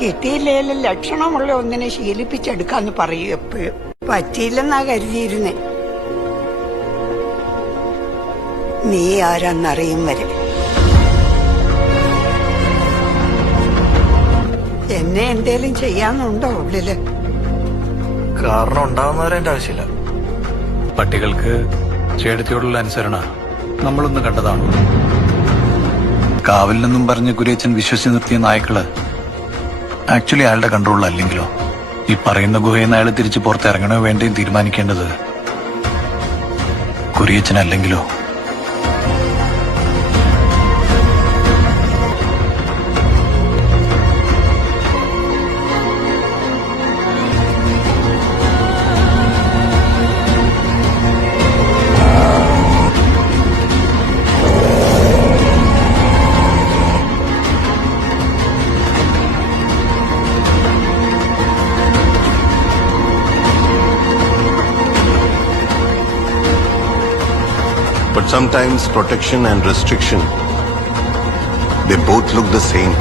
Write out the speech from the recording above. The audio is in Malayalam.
കിട്ടിയില്ലേലും ലക്ഷണമുള്ള ഒന്നിനെ ശീലിപ്പിച്ചെടുക്കാന്ന് പറയൂ എപ്പോഴും. പറ്റിയില്ലെന്നാ കരുതിയിരുന്നേ. നീ ആരാന്നറിയും വരെ. എന്നെ എന്തേലും ചെയ്യാന്നുണ്ടോ ഉള്ളില്? കാരണം ഉണ്ടാവുന്നവരെ ആവശ്യമില്ല. പട്ടികൾക്ക് ചേടത്തിയോടുള്ള അനുസരണ നമ്മളൊന്ന് കണ്ടതാണ്. കാവൽ നിന്നും പറഞ്ഞ് കുര്യച്ചൻ വിശ്വസിച്ച് നിർത്തിയ നായ്ക്കള് ആക്ച്വലി അയാളുടെ കൺട്രോളിലല്ലെങ്കിലോ? ഈ പറയുന്ന ഗുഹയിൽ നിന്ന് അയാൾ തിരിച്ച് പുറത്തിറങ്ങണോ വേണ്ടയും തീരുമാനിക്കേണ്ടത് കുര്യച്ചനല്ലെങ്കിലോ? But sometimes protection and restriction, they both look the same.